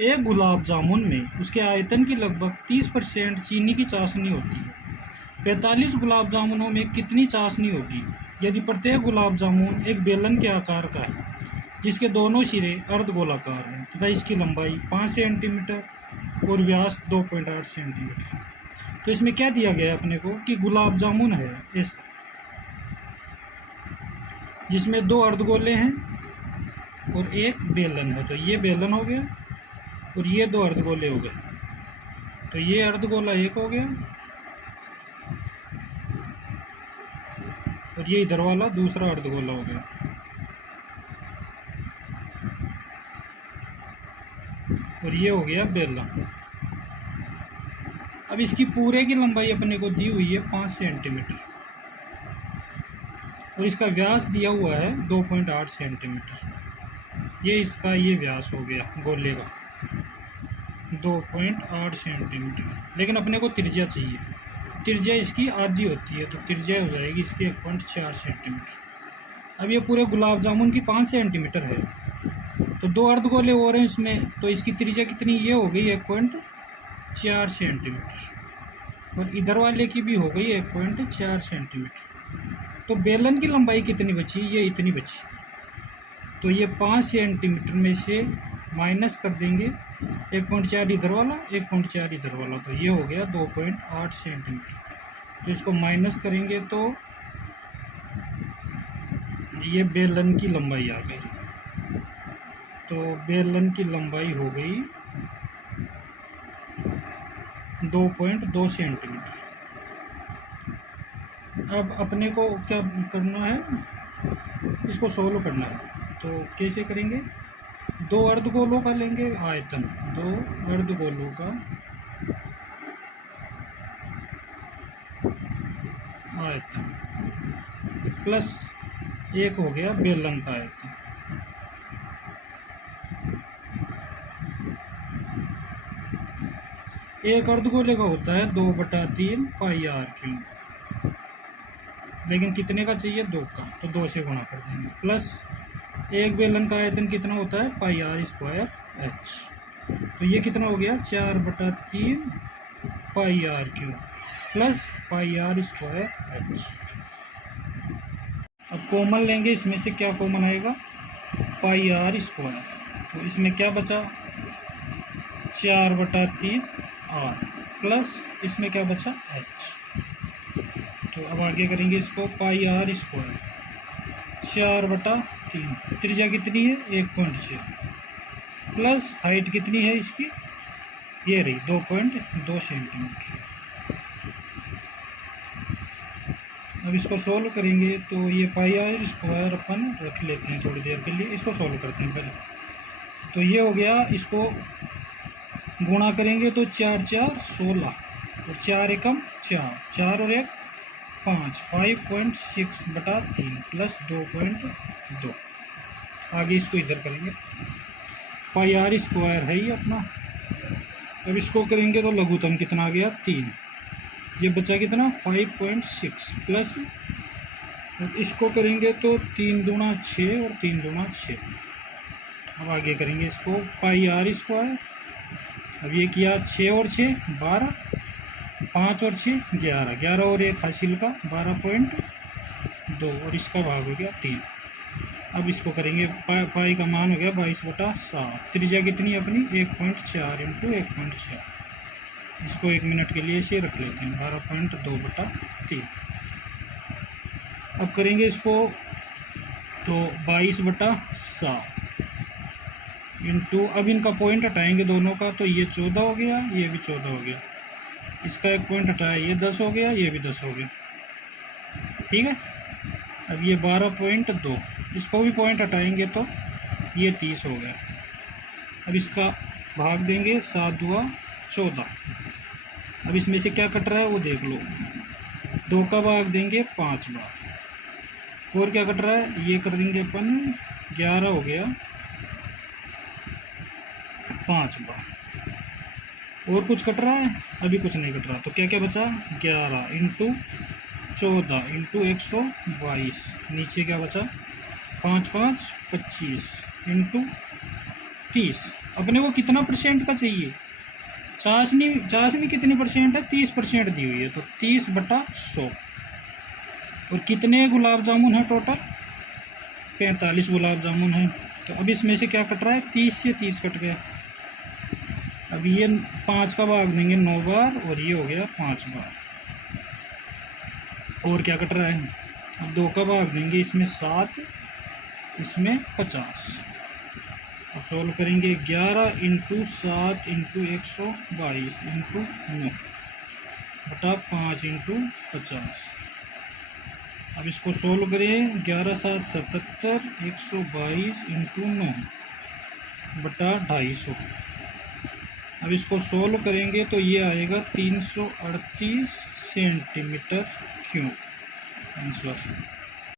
एक गुलाब जामुन में उसके आयतन की लगभग 30% चीनी की चाशनी होती है। 45 गुलाब जामुनों में कितनी चाशनी होगी यदि प्रत्येक गुलाब जामुन एक बेलन के आकार का है जिसके दोनों सिरे अर्धगोलाकार हैं तथा इसकी लंबाई 5 सेंटीमीटर और व्यास 2.8 सेंटीमीटर। तो इसमें क्या दिया गया है अपने को कि गुलाब जामुन है इस जिसमें 2 अर्धगोले हैं और एक बेलन है। तो ये बेलन हो गया और ये 2 अर्धगोले हो गए। तो ये अर्धगोला एक हो गया और ये इधर वाला दूसरा अर्धगोला हो गया। और ये हो गया बेलन। अब इसकी पूरे की लंबाई अपने को दी हुई है 5 सेंटीमीटर और इसका व्यास दिया हुआ है 2.8 सेंटीमीटर। ये इसका ये व्यास हो गया गोले का 2.8 सेंटीमीटर। लेकिन अपने को त्रिज्या चाहिए, त्रिज्या इसकी आधी होती है तो त्रिज्या हो जाएगी इसकी 1.4 सेंटीमीटर। अब ये पूरे गुलाब जामुन की 5 सेंटीमीटर है तो 2 अर्धगोले और हैं इसमें, तो इसकी त्रिज्या कितनी ये हो गई 1.4 सेंटीमीटर और इधर वाले की भी हो गई 1.4 सेंटीमीटर। तो बेलन की लंबाई कितनी बची, ये इतनी बची। तो ये 5 सेंटीमीटर में से माइनस कर देंगे 1.4 इधर वाला 1.4 इधर वाला, तो ये हो गया 2.8 सेंटीमीटर। तो इसको माइनस करेंगे तो ये बेलन की लंबाई आ गई। तो बेलन की लंबाई हो गई 2.2 सेंटीमीटर। अब अपने को क्या करना है, इसको सोल्व करना है। तो कैसे करेंगे, 2 अर्धगोलों का लेंगे आयतन, 2 अर्धगोलों का आयतन प्लस एक हो गया बेलन का आयतन। एक अर्धगोले का होता है 2/3 पाई आर क्यूब, लेकिन कितने का चाहिए 2 का, तो 2 से गुणा कर देंगे। प्लस एक बेलन का आयतन कितना होता है पाई आर स्क्वायर एच, तो ये कितना हो गया 4/3 pi r cube plus pi r square h. अब कॉमन लेंगे, इसमें से क्या कॉमन आएगा पाई आर स्क्वायर, तो इसमें क्या बचा 4/3 आर प्लस इसमें क्या बचा एच। तो अब आगे करेंगे इसको पाई आर स्क्वायर 4/3, त्रिज्या कितनी है 1.6 प्लस हाइट कितनी है इसकी ये रही 2.2 सेंटीमीटर। अब इसको सोल्व करेंगे तो ये पाई आर स्क्वायर अपन रख लेते हैं थोड़ी देर के लिए, इसको सोल्व करते हैं पहले। तो ये हो गया, इसको गुणा करेंगे तो 4 4 16 और 4 एकम 4, 4 और 1 5, 5.6/3 प्लस 2.2। आगे इसको इधर करेंगे, पाई आर स्क्वायर है ही अपना। अब इसको करेंगे तो लघुत्तम कितना आ गया 3, ये बचा कितना 5.6 प्लस इसको करेंगे तो 3 दूना 6 और 3 दूना 6। अब आगे करेंगे इसको पाई आर स्क्वायर, अब ये किया 6 और 6 12, 5 और 6 11, 11 और 1 हासिल का 12.2 और इसका भाग हो गया 3। अब इसको करेंगे पाई का मान हो गया 22/7, त्रिज्या कितनी अपनी 1.4 × 1.4, इसको 1 मिनट के लिए इसे रख लेते हैं 12.2/3। अब करेंगे इसको तो 22/7 इंटू, अब इनका पॉइंट हटाएंगे दोनों का तो ये 14 हो गया, ये भी 14 हो गया, इसका एक पॉइंट हटाया ये 10 हो गया, ये भी 10 हो गया। ठीक है, अब ये 12.2, इसको भी पॉइंट हटाएंगे तो ये 30 हो गया। अब इसका भाग देंगे 7 दूआ 14। अब इसमें से क्या कट रहा है वो देख लो, 2 का भाग देंगे 5 बार और क्या कट रहा है ये कर देंगे अपन 11 हो गया 5 बार, और कुछ कट रहा है अभी कुछ नहीं कट रहा, तो क्या क्या बचा 11 × 14 × 122, नीचे क्या बचा 5 5 25 × 30। अपने को कितना परसेंट का चाहिए? चाशनी कितनी परसेंट है? 30% दी हुई है, तो 30/100। और कितने गुलाब जामुन है टोटल? 45 गुलाब जामुन है। तो अब इसमें से क्या कट रहा है? 30 से 30 कट गया। अब ये 5 का भाग देंगे 9 बार, और ये हो गया 5 बार। और क्या कट रहा है? अब 2 का भाग देंगे, इसमें 7, इसमें 50। अब सोल्व करेंगे 11 × 7 × 122 × 9 बटा 5 × 50। अब इसको सोल्व करें, 11 7 77, 122 × 9 बटा 250। अब इसको सोल्व करेंगे तो ये आएगा 338 सेंटीमीटर क्यूब आंसर।